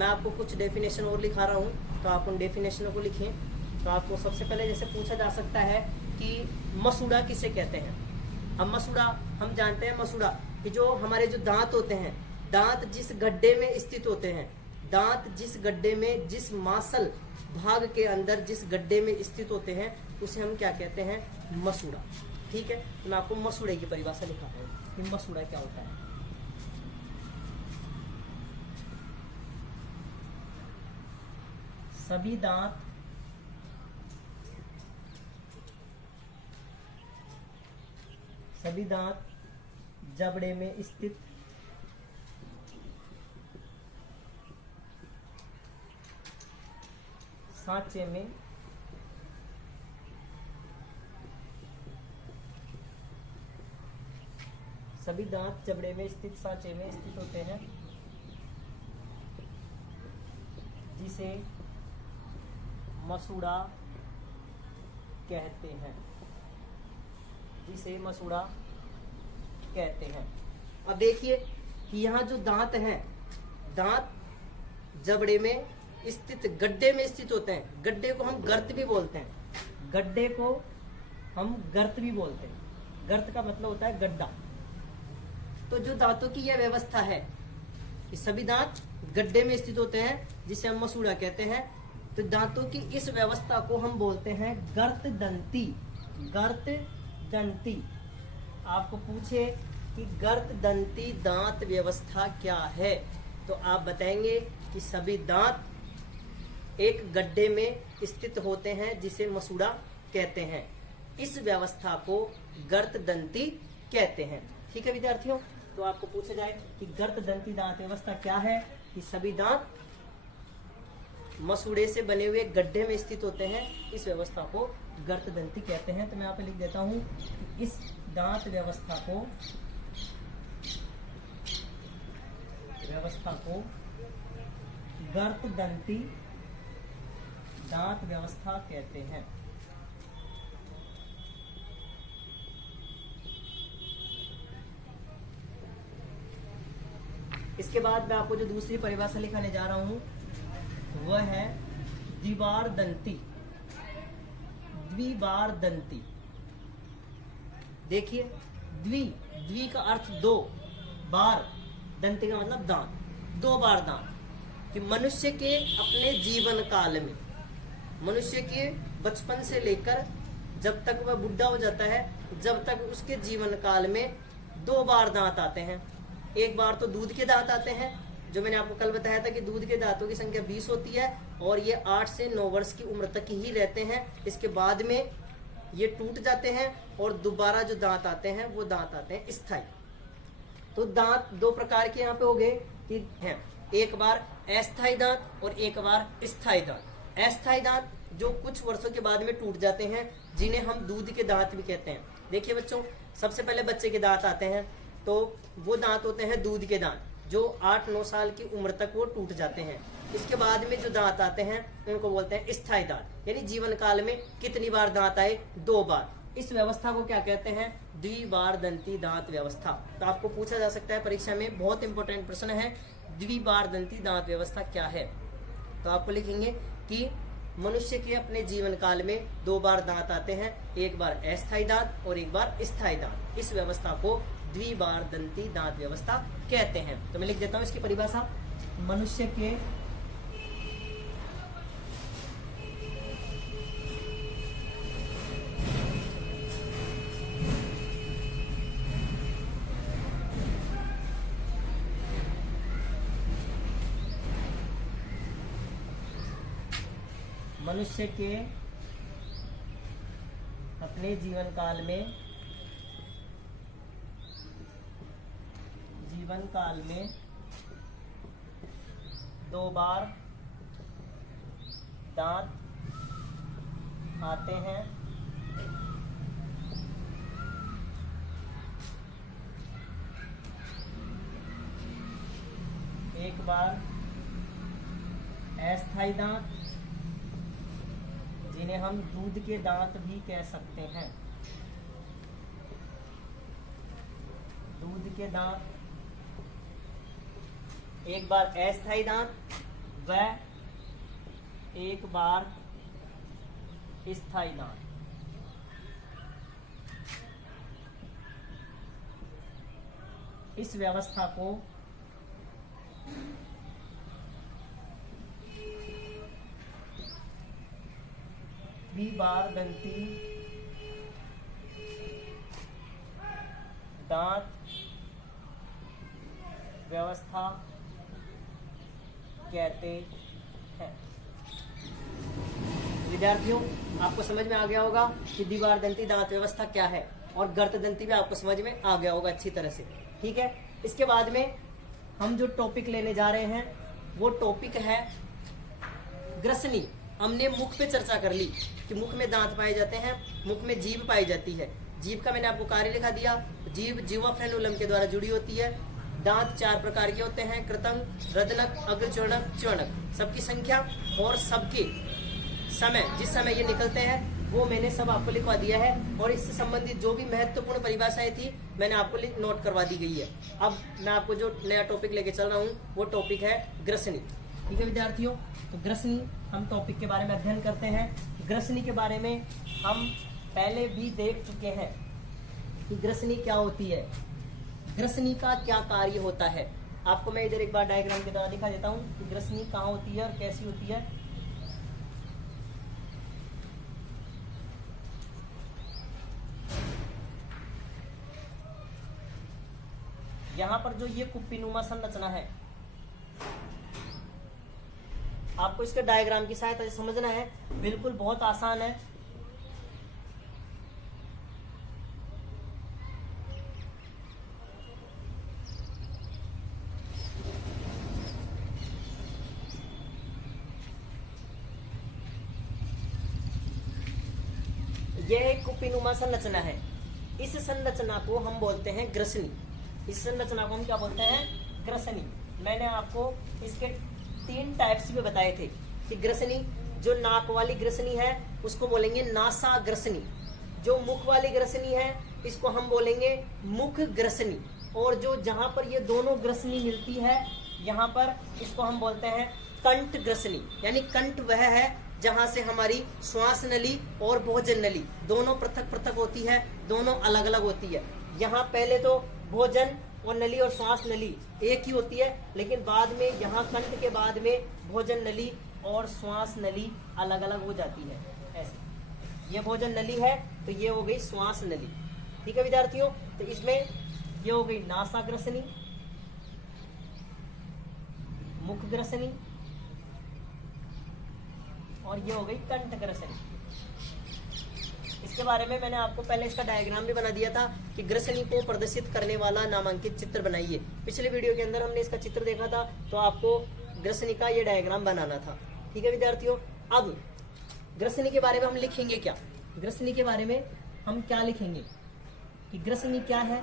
मैं आपको कुछ डेफिनेशन और लिखा रहा हूँ, तो आप उन डेफिनेशनों को लिखें। तो आपको सबसे पहले जैसे पूछा जा सकता है कि मसूड़ा किसे कहते हैं। अब मसूड़ा हम जानते हैं, मसूड़ा कि जो हमारे जो दांत होते हैं, दांत जिस गड्ढे में स्थित होते हैं, दांत जिस गड्ढे में, जिस मांसल भाग के अंदर जिस गड्ढे में स्थित होते हैं, उसे हम क्या कहते हैं, मसूड़ा। ठीक है, तो मैं आपको मसूड़े की परिभाषा लिखाता हूँ कि मसूड़ा क्या होता है। सभी दांत जबड़े में स्थित सांचे में सभी दांत जबड़े में स्थित सांचे में स्थित होते हैं, जिसे मसूड़ा कहते हैं, जिसे मसूड़ा कहते हैं। अब देखिए कि यहाँ जो दांत हैं, दांत जबड़े में स्थित गड्ढे में स्थित होते हैं। गड्ढे को हम गर्त भी बोलते हैं, गड्ढे को हम गर्त भी बोलते हैं। गर्त का मतलब होता है गड्ढा। तो जो दांतों की यह व्यवस्था है कि सभी दांत गड्ढे में स्थित होते हैं, जिसे हम मसूड़ा कहते हैं। तो दांतों की इस व्यवस्था को हम बोलते हैं गर्त दंती। गर्त दंती। आपको पूछे कि गर्त दंती दांत व्यवस्था क्या है, तो आप बताएंगे कि सभी दांत एक गड्ढे में स्थित होते हैं, जिसे मसूड़ा कहते हैं। इस व्यवस्था को गर्त दंती कहते हैं। ठीक है विद्यार्थियों, तो आपको पूछा जाए कि गर्त दंती दांत व्यवस्था क्या है, कि सभी दांत मसूड़े से बने हुए गड्ढे में स्थित होते हैं। इस व्यवस्था को गर्त दंती कहते हैं। तो मैं यहाँ पे लिख देता हूं, इस दांत व्यवस्था को गर्त दंती दांत व्यवस्था कहते हैं। इसके बाद मैं आपको जो दूसरी परिभाषा लिखाने जा रहा हूं वह है द्विबार दंती। द्विबार दंती। देखिए, द्वि का अर्थ दो, बार दंती का मतलब दांत, दो बार दांत। कि मनुष्य के अपने जीवन काल में, मनुष्य के बचपन से लेकर जब तक वह बुढ़ा हो जाता है, जब तक उसके जीवन काल में दो बार दांत आते हैं। एक बार तो दूध के दांत आते हैं, जो मैंने आपको कल बताया था कि दूध के दांतों की संख्या 20 होती है और ये 8 से 9 वर्ष की उम्र तक ही रहते हैं। इसके बाद में ये टूट जाते हैं और दोबारा जो दांत आते हैं वो दांत आते हैं स्थायी। तो दांत दो प्रकार के यहाँ पे हो गए कि हैं, एक बार अस्थायी दांत और एक बार स्थायी दांत। अस्थायी दांत जो कुछ वर्षों के बाद में टूट जाते हैं, जिन्हें हम दूध के दांत भी कहते हैं। देखिए बच्चों, सबसे पहले बच्चे के दांत आते हैं, तो वो दांत होते हैं दूध के दांत, जो 8-9 साल की उम्र तक वो टूट जाते हैं। इसके बाद में जो दांत आते हैं उनको बोलते हैं स्थायी दांत, यानी जीवन काल में कितनी बार दांत आए, 2 बार। इस व्यवस्था को क्या कहते हैं, द्विबार दंती दांत व्यवस्था। तो आपको पूछा जा सकता है परीक्षा में, बहुत इंपॉर्टेंट प्रश्न है, द्विबार दंती दांत व्यवस्था क्या है। तो आपको लिखेंगे कि मनुष्य के अपने जीवन काल में 2 बार दांत आते हैं, एक बार अस्थायी दांत और एक बार स्थायी दांत। इस व्यवस्था को द्विबार दंती दांत व्यवस्था कहते हैं। तो मैं लिख देता हूं इसकी परिभाषा, मनुष्य के अपने जीवन काल में 2 बार दांत आते हैं, एक बार अस्थायी दांत, जिन्हें हम दूध के दांत भी कह सकते हैं। दूध के दांत, एक बार अस्थायी दांत वह एक बार स्थायी दांत। इस व्यवस्था को द्विबारदंती दांत व्यवस्था कहते हैं। विद्यार्थियों, आपको समझ में आ गया होगा कि द्विबारदंती दांत व्यवस्था क्या है, और गर्तदंती भी आपको समझ में आ गया होगा अच्छी तरह से। ठीक है, इसके बाद में हम जो टॉपिक लेने जा रहे हैं वो टॉपिक है ग्रसनी। हमने मुख पे चर्चा कर ली कि मुख में दांत पाए जाते हैं, मुख में जीभ पाई जाती है। जीभ का मैंने आपको कार्य लिखा दिया। जीभ जीवा फ्रेनुलम के द्वारा जुड़ी होती है। दांत 4 प्रकार के होते हैं, कृतंक, रदनक, अग्रचूर्णक, च्वर्णक। सबकी संख्या और सबके समय, जिस समय ये निकलते हैं, वो मैंने सब आपको लिखवा दिया है। और इससे संबंधित जो भी महत्वपूर्ण परिभाषाएं थी मैंने आपको नोट करवा दी गई है। अब मैं आपको जो नया टॉपिक लेके चल रहा हूँ वो टॉपिक है ग्रसनी। ठीक है विद्यार्थियों, तो ग्रसनी हम टॉपिक के बारे में अध्ययन करते हैं। ग्रसनी के बारे में हम पहले भी देख चुके हैं कि ग्रसनी क्या होती है, ग्रसनी का क्या कार्य होता है। आपको मैं इधर एक बार डायग्राम के द्वारा दिखा देता हूँ कि ग्रसनी कहाँ होती है और कैसी होती है। यहाँ पर जो ये कुप्पीनुमा संरचना है, आपको इसके डायग्राम की सहायता से समझना है। बिल्कुल बहुत आसान है। यह एक कुप्पीनुमा संरचना है। इस संरचना को हम बोलते हैं ग्रसनी। इस संरचना को हम क्या बोलते हैं? ग्रसनी। मैंने आपको इसके 3 टाइप्स भी बताए थे कि ग्रसनी, जो नाक वाली ग्रसनी है उसको बोलेंगे नासा ग्रसनी, जो मुख वाली ग्रसनी है इसको हम बोलेंगे मुख ग्रसनी, और जो जहां पर ये दोनों ग्रसनी मिलती है यहाँ पर इसको हम बोलते हैं कंठ ग्रसनी। यानी कंठ वह है जहां से हमारी श्वास नली और भोजन नली दोनों पृथक पृथक होती है, दोनों अलग अलग होती है। यहाँ पहले तो भोजन और नली और श्वास नली एक ही होती है, लेकिन बाद में यहाँ कंठ के बाद में भोजन नली और श्वास नली अलग अलग हो जाती है। ऐसे ये भोजन नली है तो ये हो गई श्वास नली। ठीक है विद्यार्थियों, तो इसमें ये हो गई नासा ग्रसनी, मुख ग्रसनी, और ये हो गई कंठ ग्रसनी। इसके बारे में मैंने आपको पहले इसका डायग्राम भी बना दिया था कि ग्रसनी को प्रदर्शित करने वाला नामांकित चित्र बनाइए। पिछले वीडियो के अंदर हमने इसका चित्र देखा था, तो आपको ग्रसनी का ये डायग्राम बनाना था। ठीक है विद्यार्थियों, अब ग्रसनी के बारे में हम लिखेंगे क्या? ग्रसनी के बारे में हम क्या लिखेंगे कि ग्रसनी क्या है?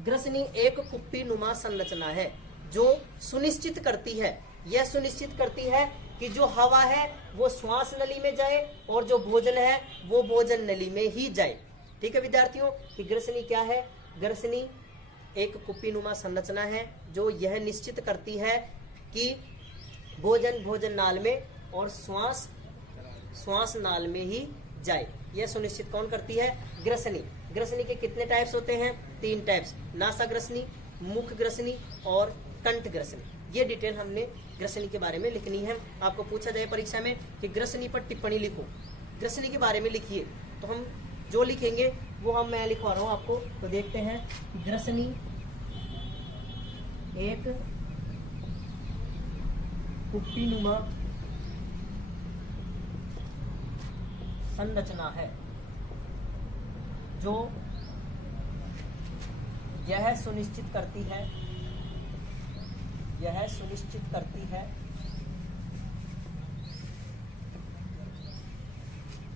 ग्रसनी एक कुप्पीनुमा संरचना है जो सुनिश्चित करती है, यह सुनिश्चित करती है कि जो हवा है वो श्वास नली में जाए और जो भोजन है वो भोजन नली में ही जाए। ठीक है विद्यार्थियों, कि ग्रसनी क्या है? ग्रसनी एक कुप्पीनुमा संरचना है जो यह निश्चित करती है कि भोजन भोजन नाल में और श्वास श्वास नाल में ही जाए। यह सुनिश्चित कौन करती है? ग्रसनी। ग्रसनी के कितने टाइप्स होते हैं? 3 टाइप्स, नासा ग्रसनी, मुख ग्रसनी और कंठ ग्रसनी। ये डिटेल हमने ग्रसनी के बारे में लिखनी है। आपको पूछा जाए परीक्षा में कि ग्रसनी पर टिप्पणी लिखो, ग्रसनी के बारे में लिखिए, तो हम जो लिखेंगे वो मैं लिखवा रहा हूँ आपको। तो देखते हैं, ग्रसनी एक कुप्पीनुमा संरचना है जो यह सुनिश्चित करती है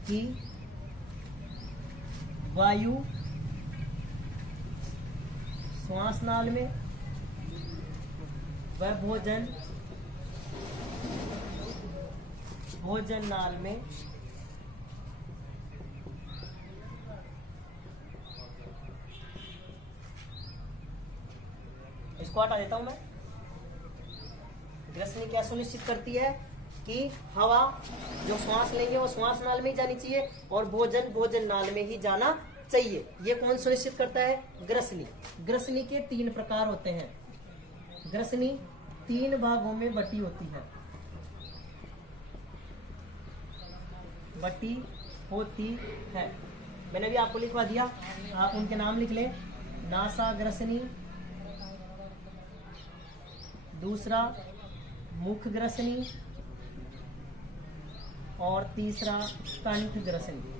कि वायु श्वास नाल में व भोजन नाल में इसको हटा देता हूं मैं। ग्रसनी क्या सुनिश्चित करती है कि हवा जो श्वास लेंगे वो श्वास नाल में ही जानी चाहिए और भोजन भोजन नाल में ही जाना चाहिए। ये कौन सुनिश्चित करता है? ग्रसनी। ग्रसनी के 3 प्रकार होते हैं। ग्रसनी 3 भागों में बटी होती है, बटी होती है। मैंने भी आपको लिखवा दिया, आप उनके नाम लिख लें। नासा ग्रसनी, दूसरा मुख ग्रसनी और तीसरा कंठ ग्रसनी।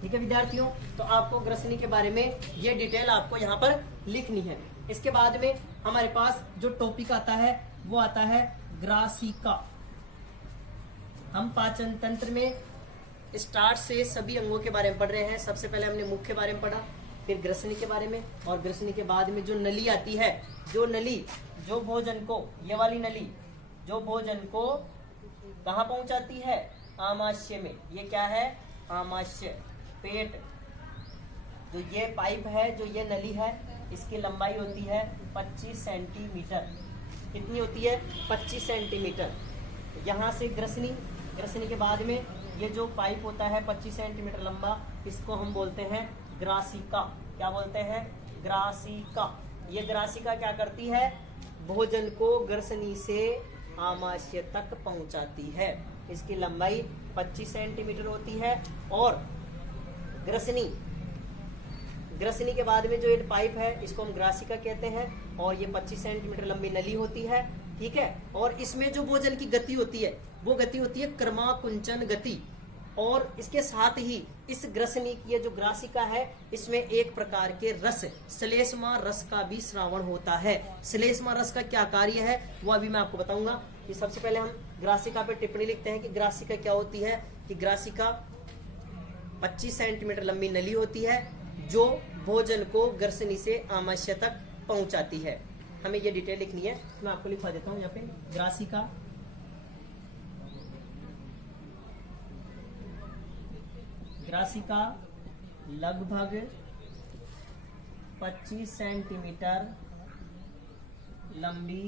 ठीक है विद्यार्थियों, तो आपको ग्रसनी के बारे में ये डिटेल आपको यहाँ पर लिखनी है। इसके बाद में हमारे पास जो टॉपिक आता है वो आता है ग्रासिका। हम पाचन तंत्र में स्टार्ट से सभी अंगों के बारे में पढ़ रहे हैं। सबसे पहले हमने मुख के बारे में पढ़ा, फिर ग्रसनी के बारे में, और ग्रसनी के बाद में जो नली आती है, जो नली जो भोजन को, ये वाली नली जो भोजन को कहाँ पहुंचाती है? आमाशय में। ये क्या है? आमाशय, पेट। जो ये पाइप है, जो ये नली है, इसकी लंबाई होती है 25 सेंटीमीटर। कितनी होती है? 25 सेंटीमीटर। यहाँ से ग्रसनी, ग्रसनी के बाद में ये जो पाइप होता है 25 सेंटीमीटर लंबा, इसको हम बोलते हैं ग्रासिका। क्या बोलते हैं? ग्रासिका। ये ग्रासिका क्या करती है? भोजन को ग्रसनी से आमाशय तक पहुंचाती है। इसकी लंबाई 25 सेंटीमीटर होती है। और ग्रसनी, ग्रसनी के बाद में जो ये पाइप है इसको हम ग्रासिका कहते हैं, और ये 25 सेंटीमीटर लंबी नली होती है। ठीक है, और इसमें जो भोजन की गति होती है वो गति होती है क्रमाकुंचन गति। और इसके साथ ही इस ग्रसनी की ये जो ग्रासिका है, इसमें एक प्रकार के रस, श्लेष्मा रस का भी श्रावण होता है। श्लेष्मा रस का क्या कार्य है वो अभी मैं आपको बताऊंगा। कि सबसे पहले हम ग्रासिका पे टिप्पणी लिखते हैं कि ग्रासिका क्या होती है। कि ग्रासिका 25 सेंटीमीटर लंबी नली होती है जो भोजन को ग्रसनी से आमाशय तक पहुंचाती है। हमें ये डिटेल लिखनी है, मैं आपको लिखवा देता हूँ यहाँ पे। ग्रासिका, ग्रासिका लगभग 25 सेंटीमीटर लंबी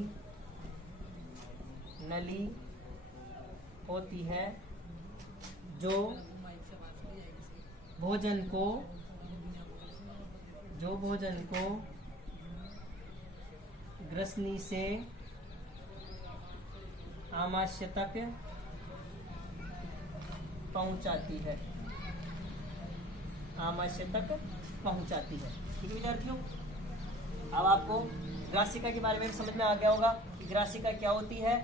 नली होती है जो भोजन को ग्रसनी से आमाशय तक पहुंचाती है। आमाशय तक पहुंचाती है। ठीक है विद्यार्थियों, अब आपको ग्रासिका के बारे में समझ में आ गया होगा कि ग्रासिका क्या होती है।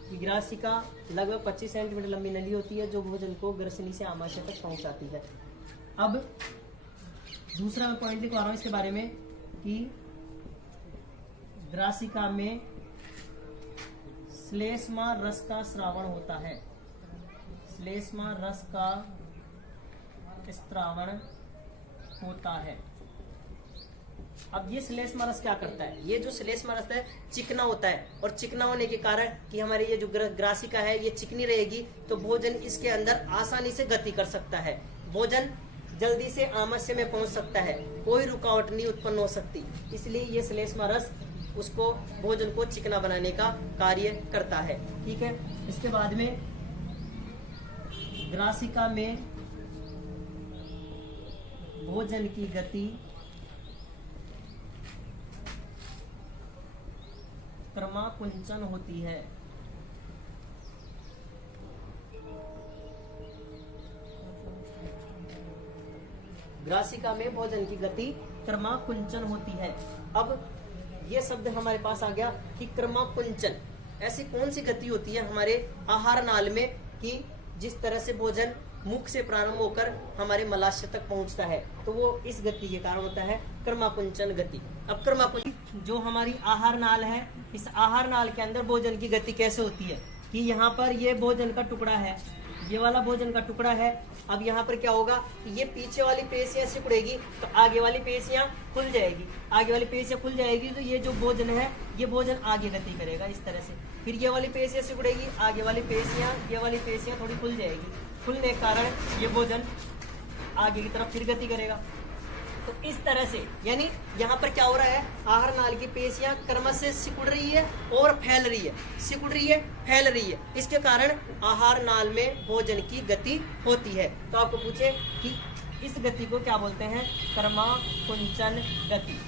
कि ग्रासिका लगभग 25 सेंटीमीटर लंबी नली होती है जो भोजन को ग्रसनी से आमाशय तक पहुंचाती है। अब दूसरा मैं पॉइंट लिखवा रहा हूं इसके बारे में कि ग्रासिका में श्लेष्मा रस का स्रावण होता है। श्लेष्मा रस का स्रावण होता है। अब ये श्लेष्मा रस क्या करता है? ये जो श्लेष्मा रस है चिकना होता है, और चिकना होने के कारण कि हमारी ये जो ग्रासिका है ये चिकनी रहेगी तो भोजन इसके अंदर आसानी से गति कर सकता है। भोजन जल्दी से आमाशय में पहुंच सकता है, कोई रुकावट नहीं उत्पन्न हो सकती। इसलिए ये श्लेष्मा रस उसको भोजन को चिकना बनाने का कार्य करता है। ठीक है, इसके बाद में ग्रासिका में भोजन की गति क्रमाकुंचन होती है। ग्रासिका में भोजन की गति क्रमाकुंचन होती है। अब ये शब्द हमारे पास आ गया कि क्रमाकुंचन, ऐसी कौन सी गति होती है हमारे आहार नाल में कि जिस तरह से भोजन मुख से प्रारंभ होकर हमारे मलाशय तक पहुंचता है, तो वो इस गति के कारण होता है क्रमाकुंचन गति। अब क्रमाकुंचन जो हमारी आहार नाल है, इस आहार नाल के अंदर भोजन की गति कैसे होती है कि यहाँ पर ये भोजन का टुकड़ा है, ये वाला भोजन का टुकड़ा है। अब यहाँ पर क्या होगा कि ये पीछे वाली पेशियां सिकुड़ेगी तो आगे वाली पेशियां खुल जाएगी। आगे वाली पेशियां खुल जाएगी तो ये जो भोजन है ये भोजन आगे गति करेगा इस तरह से। फिर ये वाली पेशियां सिकुड़ेगी, आगे वाली पेशियां, ये वाली पेशियां थोड़ी खुल जाएगी। खुलने के कारण ये भोजन आगे की तरफ फिर गति करेगा। तो इस तरह से यानी यहाँ पर क्या हो रहा है, आहार नाल की पेशियां क्रमश से सिकुड़ रही है और फैल रही है, सिकुड़ रही है, फैल रही है। इसके कारण आहार नाल में भोजन की गति होती है। तो आपको पूछे कि इस गति को क्या बोलते हैं, क्रमाकुंचन गति।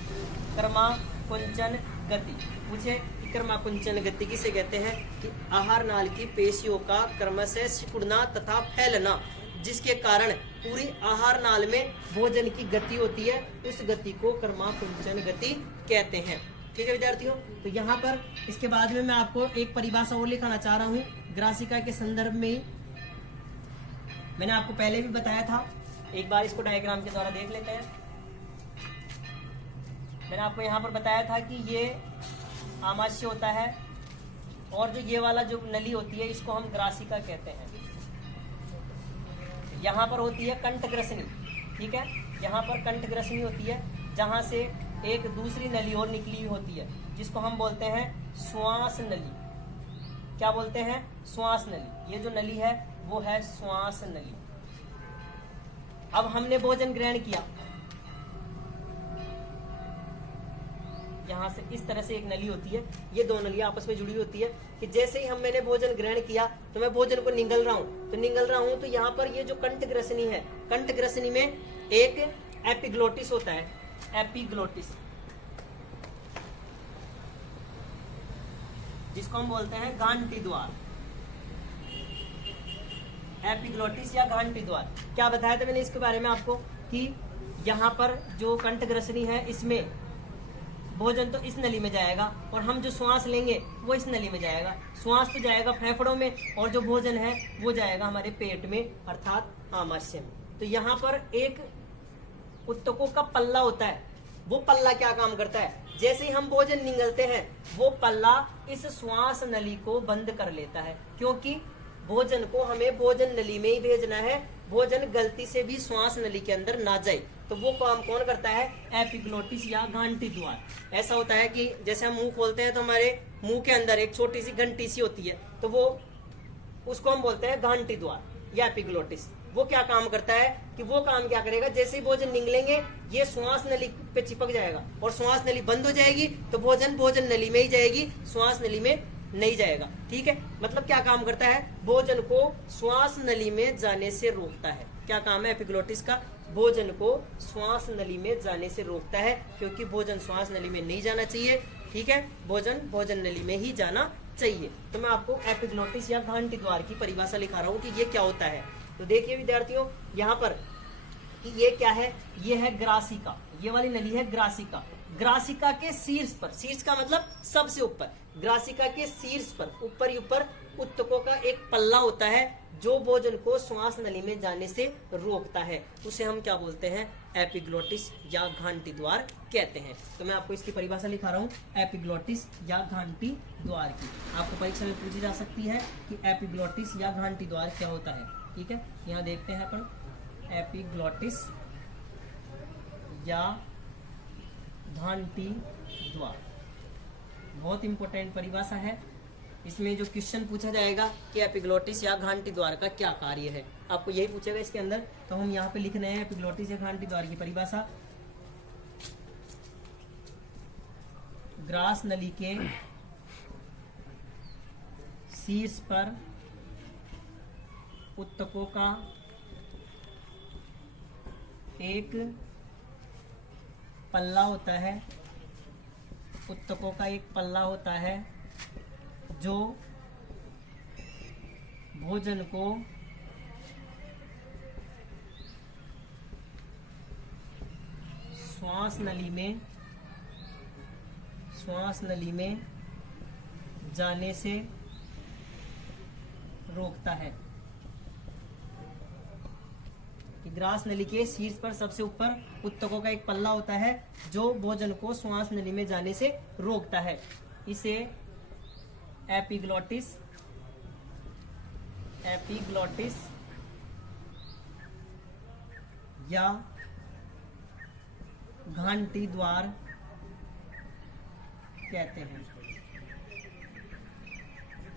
क्रमाकुंचन गति पूछे कि क्रमाकुंचन गति किसे कहते हैं, कि आहार नाल की पेशियों का क्रमश से सिकुड़ना तथा फैलना, जिसके कारण पूरी आहार नाल में भोजन की गति होती है, उस गति को क्रमाकुंचन गति कहते हैं। ठीक है विद्यार्थियों, तो यहाँ पर इसके बाद में मैं आपको एक परिभाषा और लिखाना चाह रहा हूँ ग्रासिका के संदर्भ में। मैंने आपको पहले भी बताया था, एक बार इसको डायग्राम के द्वारा देख लेते हैं। मैंने आपको यहाँ पर बताया था कि ये आमाशय होता है और जो ये वाला जो नली होती है इसको हम ग्रासिका कहते हैं। यहाँ पर होती है कंठग्रसनी, ठीक है, यहाँ पर कंठग्रसनी होती है जहाँ से एक दूसरी नली और निकली हुई होती है, जिसको हम बोलते हैं श्वास नली। क्या बोलते हैं, श्वास नली। ये जो नली है वो है श्वास नली। अब हमने भोजन ग्रहण किया, यहाँ से इस तरह से एक नली होती है, ये दो नलियां आपस में जुड़ी होती है कि जैसे ही मैंने भोजन ग्रहण किया तो मैं भोजन को निगल रहा हूँ, तो यहाँ पर ये जो कंठग्रसनी है, कंठग्रसनी में एक एपिग्लोटिस होता है, एपिग्लोटिस, जिसको हम बोलते हैं घांटी द्वार। एपिग्लोटिस या घांटी द्वार। क्या बताया था मैंने इसके बारे में आपको कि यहाँ पर जो कंठग्रसनी है इसमें भोजन तो इस नली में जाएगा और हम जो श्वास लेंगे वो इस नली में जाएगा। श्वास तो जाएगा फेफड़ों में और जो भोजन है वो जाएगा हमारे पेट में अर्थात आमाशय में। तो यहाँ पर एक उत्तकों का पल्ला होता है, वो पल्ला क्या काम करता है, जैसे ही हम भोजन निगलते हैं वो पल्ला इस श्वास नली को बंद कर लेता है, क्योंकि भोजन को हमें भोजन नली में ही भेजना है, भोजन गलती से भी श्वास नली के अंदर ना जाए। तो वो काम कौन करता है, एपिग्लोटिस या घंटी द्वार। ऐसा होता है कि जैसे हम मुंह खोलते हैं तो हमारे मुंह के अंदर एक छोटी सी घंटी सी होती है, तो वो उसको हम बोलते हैं घंटी द्वार या एपिग्लोटिस। वो क्या काम करता है कि वो काम क्या करेगा, जैसे ही भोजन निगलेंगे ये श्वास नली पे चिपक जाएगा और श्वास नली बंद हो जाएगी तो भोजन भोजन नली में ही जाएगी, श्वास नली में नहीं जाएगा। ठीक है, मतलब क्या काम करता है, भोजन को श्वास नली में जाने से रोकता है। क्या काम है एपिग्लोटिस का, भोजन को श्वास नली में जाने से रोकता है, क्योंकि भोजन श्वास नली में नहीं जाना चाहिए। ठीक है, भोजन भोजन नली में ही जाना चाहिए। तो मैं आपको एपिग्लोटिस या घंटी द्वार की परिभाषा लिखा रहा हूँ कि ये क्या होता है। तो देखिए विद्यार्थियों, यहाँ पर कि ये क्या है, ये है ग्रासिका, ये वाली नली है ग्रासिका। ग्रासिका के शीर्ष पर, शीर्ष का मतलब सबसे ऊपर, ग्रासिका के शीर्ष पर ऊपर ही ऊपर उत्तकों का एक पल्ला होता है जो भोजन को श्वास नली में जाने से रोकता है, उसे हम क्या बोलते हैं, एपिग्लोटिस या घंटी द्वार कहते हैं। तो मैं आपको इसकी परिभाषा लिखा रहा हूँ एपिग्लोटिस या घंटी द्वार की। आपको परीक्षा में पूछी जा सकती है कि एपिग्लोटिस या घंटी द्वार क्या होता है। ठीक है, यहाँ देखते हैं अपन, एपिग्लोटिस या घंटी द्वार, बहुत इंपॉर्टेंट परिभाषा है। इसमें जो क्वेश्चन पूछा जाएगा कि एपिग्लोटिस या घंटी द्वार का क्या कार्य है, आपको यही पूछेगा इसके अंदर। तो हम यहाँ पे लिख रहे हैं एपिग्लोटिस या घंटी द्वार की परिभाषा। ग्रास नली के शीर्ष पर उत्तकों का एक पल्ला होता है, उत्तकों का एक पल्ला होता है जो भोजन को श्वास नली में जाने से रोकता है। कि ग्रास नली के शीर्ष पर सबसे ऊपर उत्तकों का एक पल्ला होता है जो भोजन को श्वास नली में जाने से रोकता है। इसे एपिग्लोटिस या घंटी द्वार कहते हैं।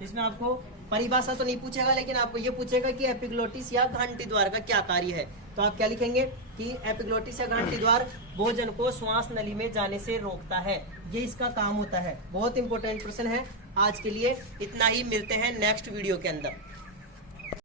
इसमें आपको परिभाषा तो नहीं पूछेगा, लेकिन आपको ये पूछेगा कि एपिग्लोटिस या घंटी द्वार का क्या कार्य है। तो आप क्या लिखेंगे कि एपिग्लोटिस या ग्रंथि द्वार भोजन को श्वास नली में जाने से रोकता है, ये इसका काम होता है। बहुत इंपॉर्टेंट प्रश्न है। आज के लिए इतना ही, मिलते हैं नेक्स्ट वीडियो के अंदर।